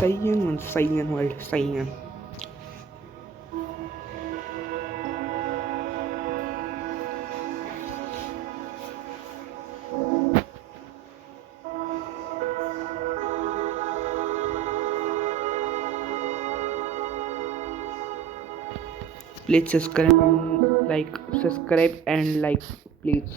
Cyan and Cyan world, Cyan. Please subscribe and like, please.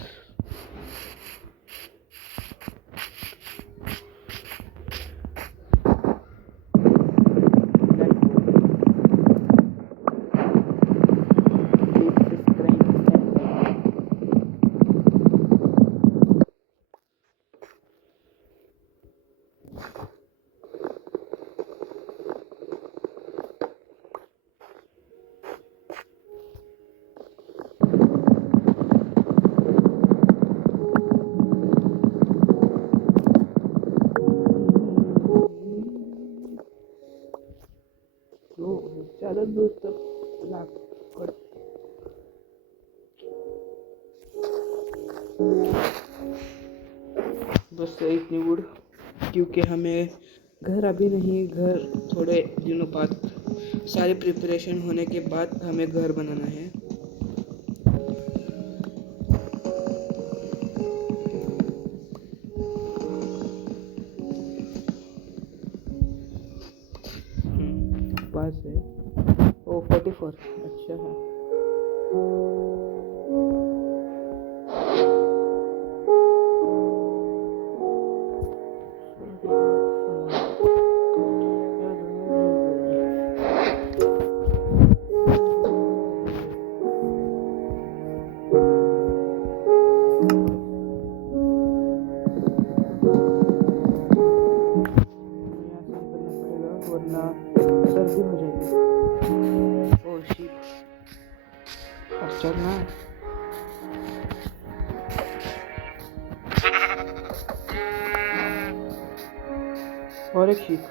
ज़्यादा दूर तक लाख बस इतनी वुड, क्योंकि हमें घर अभी नहीं, घर थोड़े दिनों बाद, सारे प्रिपरेशन होने के बाद हमें घर बनाना है। पास है। ओ 44, अच्छा है। वरना सर्दी हो जाएगी। ओ शिट, अब चलना है। और एक शिप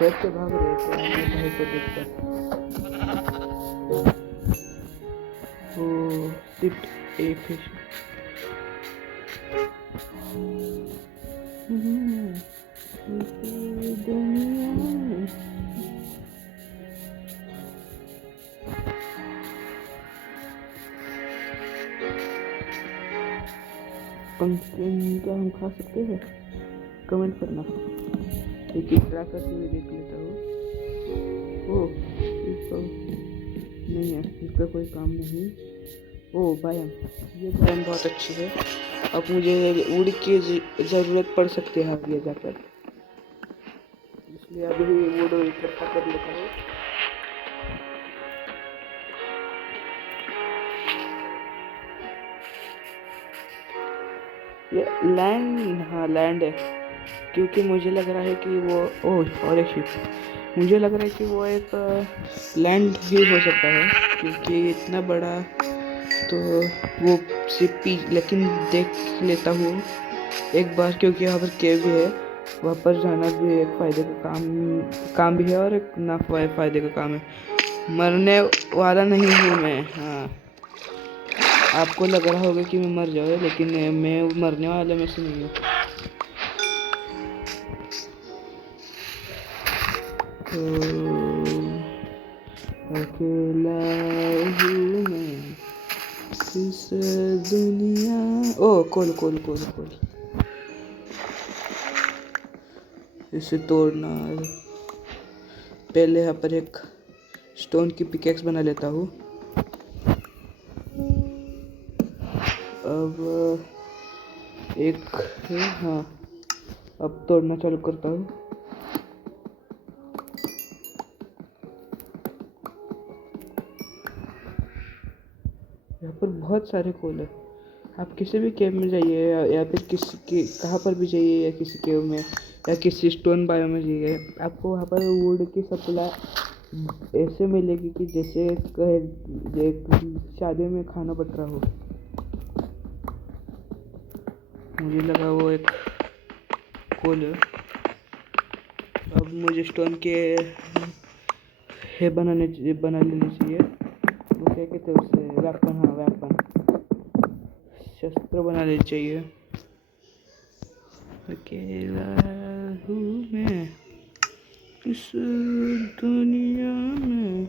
डर के भाग रहे थे अपने भाई को देखकर। Oh shit, a fish. पंक्तिन क्या हम खा सकते हैं? कमेंट करना। एक ट्राई करके मैं देख लेता हूँ। ओह इसका नहीं है, इसका कोई काम नहीं। ओह बायम, ये बायम बहुत अच्छी है। अब मुझे वुड की ज़रूरत पड़ सकती है आगे जाकर, इसलिए अभी वुड इकट्ठा कर लेता हूँ। ये लैंड, हाँ लैंड है, क्योंकि मुझे लग रहा है कि वो और एक शिप, मुझे लग रहा है कि वो एक लैंड भी हो सकता है, क्योंकि इतना बड़ा तो वो शिप भी। लेकिन देख लेता हूँ एक बार, क्योंकि यहाँ पर केव भी है, वहाँ पर जाना भी एक फ़ायदे का काम भी है और एक ना फ़ायदे का काम है। मरने वाला नहीं हूँ मैं। हाँ, आपको लग रहा होगा कि मैं मर जाऊँ, लेकिन मैं मरने वाले में से नहीं हूँ। अकेला हूँ मैं इस दुनिया। ओ कोल कोल कोल कोल, इसे तोड़ना। पहले यहाँ पर एक स्टोन की पिकेक्स बना लेता हूँ। अब एक, हाँ अब तोड़ना चालू करता हूँ। यहाँ पर बहुत सारे कोल है। आप किसी भी केव में जाइए या फिर किसी के कहाँ पर भी जाइए, या किसी केव में या किसी स्टोन बायो में जाइए, आपको वहाँ पर वुड की सप्लाई ऐसे मिलेगी कि जैसे शादी में खाना बट रहा हो। मुझे लगा वो एक कोल है। अब मुझे स्टोन के बना लेने चाहिए। वो क्या कहते हैं उसे, वेपन। हाँ वेपन, शस्त्र बना लेनी चाहिए। अकेला हूँ मैं इस दुनिया में।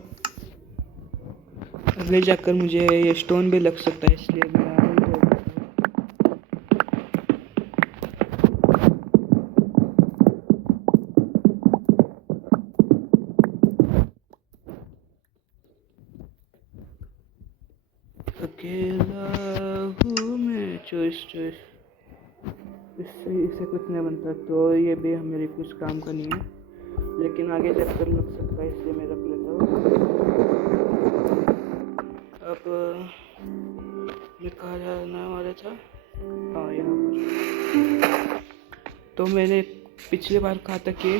आगे जाकर मुझे ये स्टोन भी लग सकता है, इसलिए मैं आगे ही दौड़ रहा हूँ। अकेला हूँ मैं, चॉइस चॉइस, इससे कुछ नहीं बनता, तो ये भी मेरे कुछ काम का नहीं है, लेकिन आगे जाकर लग सकता है, इसलिए मैं रख लेता हूँ। अब मैं कहाँ जाने वाला था? हाँ, यहाँ पर। तो मैंने पिछली बार कहा था कि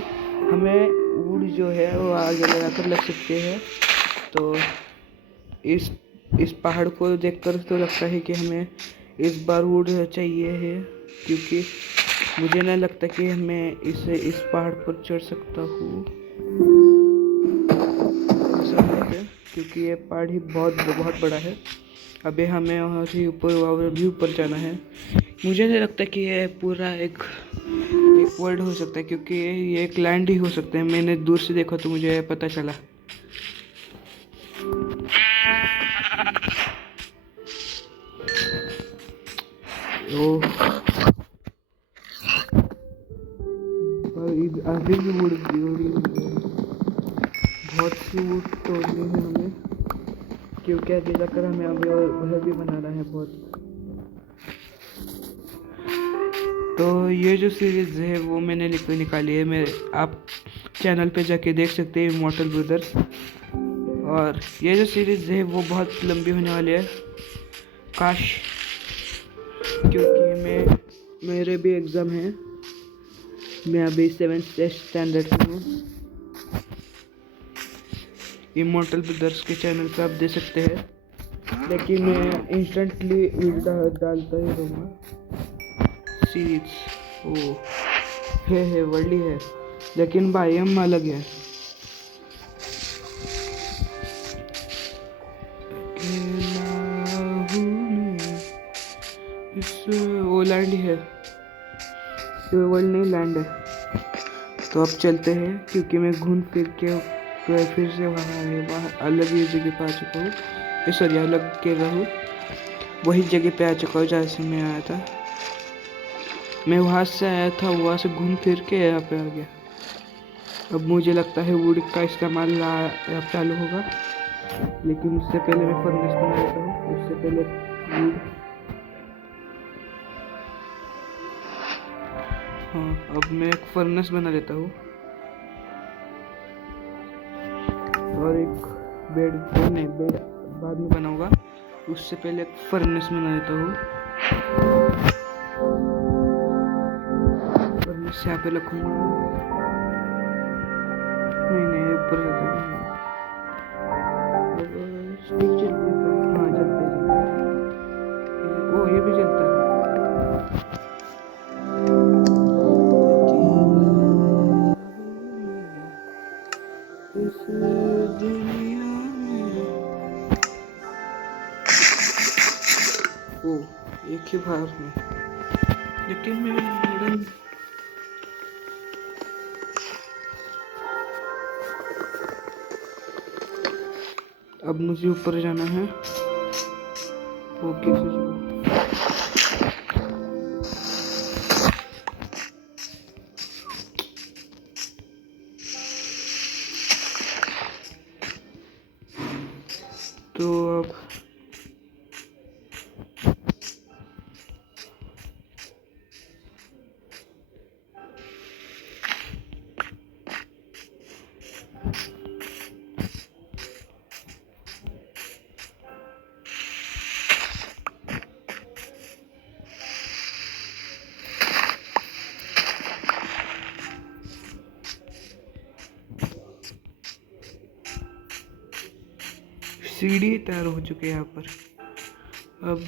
हमें वुड जो है वो आगे लगाकर लग सकते हैं। तो इस पहाड़ को देखकर तो लगता है कि हमें इस बार वुड चाहिए है, क्योंकि मुझे नहीं लगता कि मैं इस पहाड़ पर चढ़ सकता हूँ, क्योंकि ये पहाड़ ही बहुत बड़ा है। अभी हमें वहाँ से ऊपर जाना है। मुझे नहीं लगता कि ये पूरा एक वर्ल्ड हो सकता है, क्योंकि ये एक लैंड ही हो सकता है। मैंने दूर से देखा तो मुझे पता चला। अभी भी बहुत सी वुड तोड़नी है हमें, क्योंकि आगे जाकर हमें अभी और घर भी बनाना है बहुत। तो ये जो सीरीज़ है वो मैंने निकाली है, मैं आप चैनल पे जाके देख सकते हैं, इमॉर्टल ब्रदर्स। और ये जो सीरीज़ है वो बहुत लंबी होने वाली है, काश, क्योंकि मेरे भी एग्ज़ाम है। मैं अभी 7th स्टैंडर्ड में हूँ। इमॉर्टल ब्रदर्स के चैनल पे आप दे सकते हैं, लेकिन मैं इंस्टेंटली वीडियो डालता ही रहूँगा। सीरीज ओ है वर्ल्ड है, लेकिन बायम अलग है। वो लैंड है, ये वर्ल्ड नहीं लैंड है। तो अब चलते हैं, क्योंकि मैं घूम फिर के फिर से वहाँ अलग ही जगह पे आ चुका हूँ। सॉरी, अलग के रहूँ वही जगह पे आ चुका हूँ जहाँ से मैं आया था। मैं वहाँ से आया था, वहाँ से घूम फिर के यहाँ पे आ गया। अब मुझे लगता है वुड का इस्तेमाल अब चालू होगा, लेकिन उससे पहले मैं फर्नेस बना लेता हूँ। उससे पहले वुड, हाँ, अब मैं एक फर्नेस बना लेता हूँ और एक बेड बाद में बनाऊंगा। उससे पहले एक फर्नेस बना लेता हूँ। फर्नेस यहाँ पे रखूँगा, नहीं ऊपर स्टिक जलती है। हाँ, जलते ओ, ये भी जलता है। इस दुनिया में ओ, एक ही बार में, लेकिन मैं अब मुझे ऊपर जाना है। ओके, तो अब सीढ़ी तैयार हो चुके हैं यहाँ पर। अब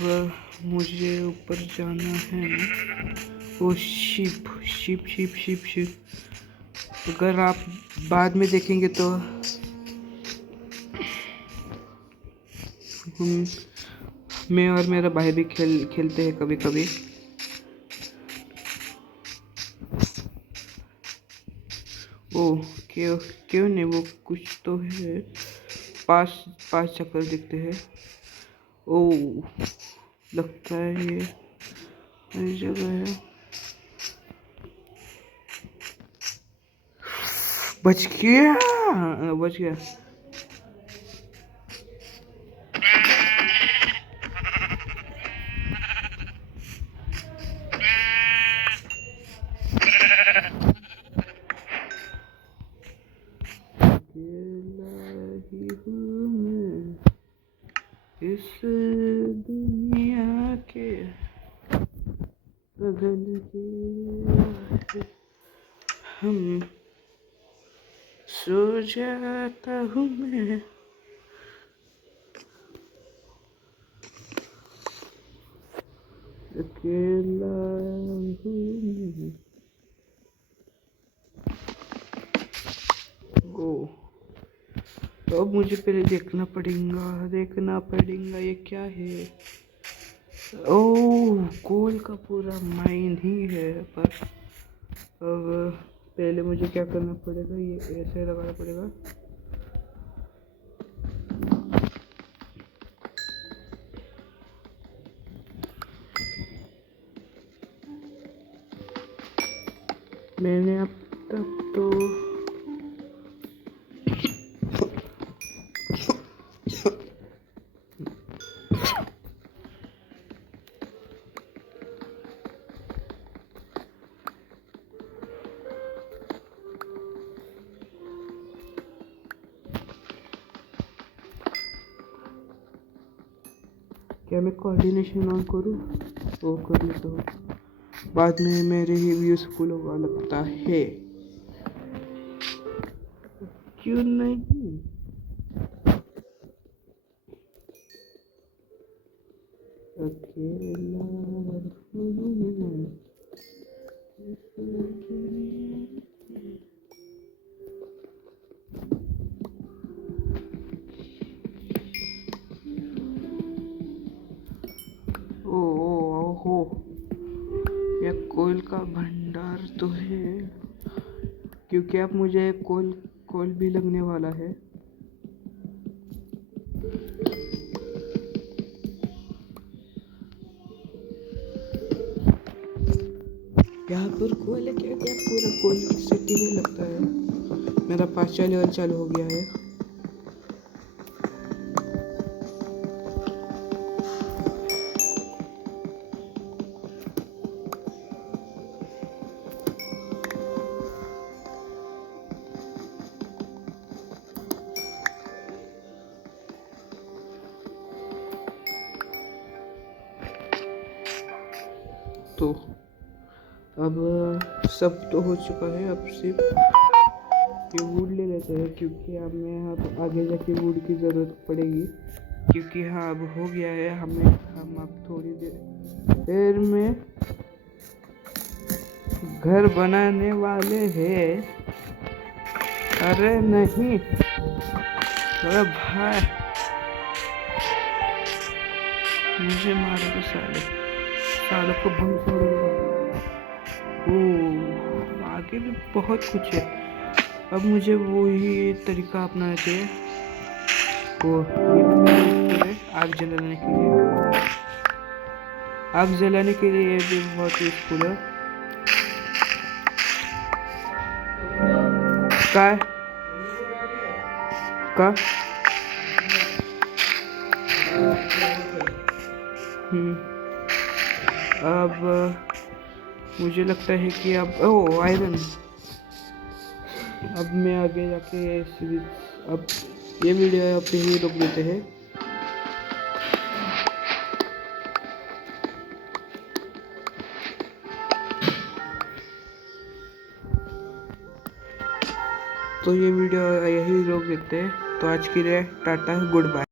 मुझे ऊपर जाना है। वो ship ship ship ship ship अगर आप बाद में देखेंगे तो मैं और मेरा भाई भी खेलते हैं कभी कभी। ओ क्यों क्यों नहीं, वो कुछ तो है। पांच पांच चक्कर दिखते हैं। ओ लगता है ये नई जगह है। बच गया, बच गया। अकेला ही हूँ मैं इस दुनिया के, बदल के हम सो जाता हूँ मैं। अकेला हूँ मैं। ओ तो अब मुझे पहले देखना पड़ेगा ये क्या है। ओह कोल का पूरा माइन ही है, पर अब पहले मुझे क्या करना पड़ेगा, ये ऐसे लगाना पड़ेगा। मैंने अब तक तो क्या मैं कोऑर्डिनेशन ऑन करूँ? वो कर लेता हूँ, बाद में मेरे ही यूज़फुल होगा लगता है। क्यों नहीं? अकेला हूँ मैं इस दुनिया। ओहो, यह कोयल का भंडार तो है, क्योंकि अब मुझे कोयल भी लगने वाला है। यहाँ पर कोयल है क्या? क्या पूरा कोयल की सिटी में लगता है। मेरा 5वां लेवल चालू हो गया है। तो अब सब तो हो चुका है, अब सिर्फ ये वुड ले लेते हैं, क्योंकि अब मैं यहाँ पर आगे जाके वुड की ज़रूरत पड़ेगी। क्योंकि हाँ अब हो गया है, हम अब थोड़ी देर में घर बनाने वाले हैं। अरे नहीं, अरे भाई मुझे मारो तो सालों को भंग छोड़ूंगा। ओह आगे भी बहुत कुछ है। अब मुझे वही तरीका अपनाना चाहिए, वो आग जलाने के लिए। आग जलाने के लिए ये भी बहुत यूजफुल है। का अब मुझे लगता है कि अब आयरन। अब मैं आगे जाके अब ये वीडियो यहाँ पे ही रोक देते हैं। तो ये वीडियो यही रोक देते हैं। तो आज के लिए टाटा, गुड बाय।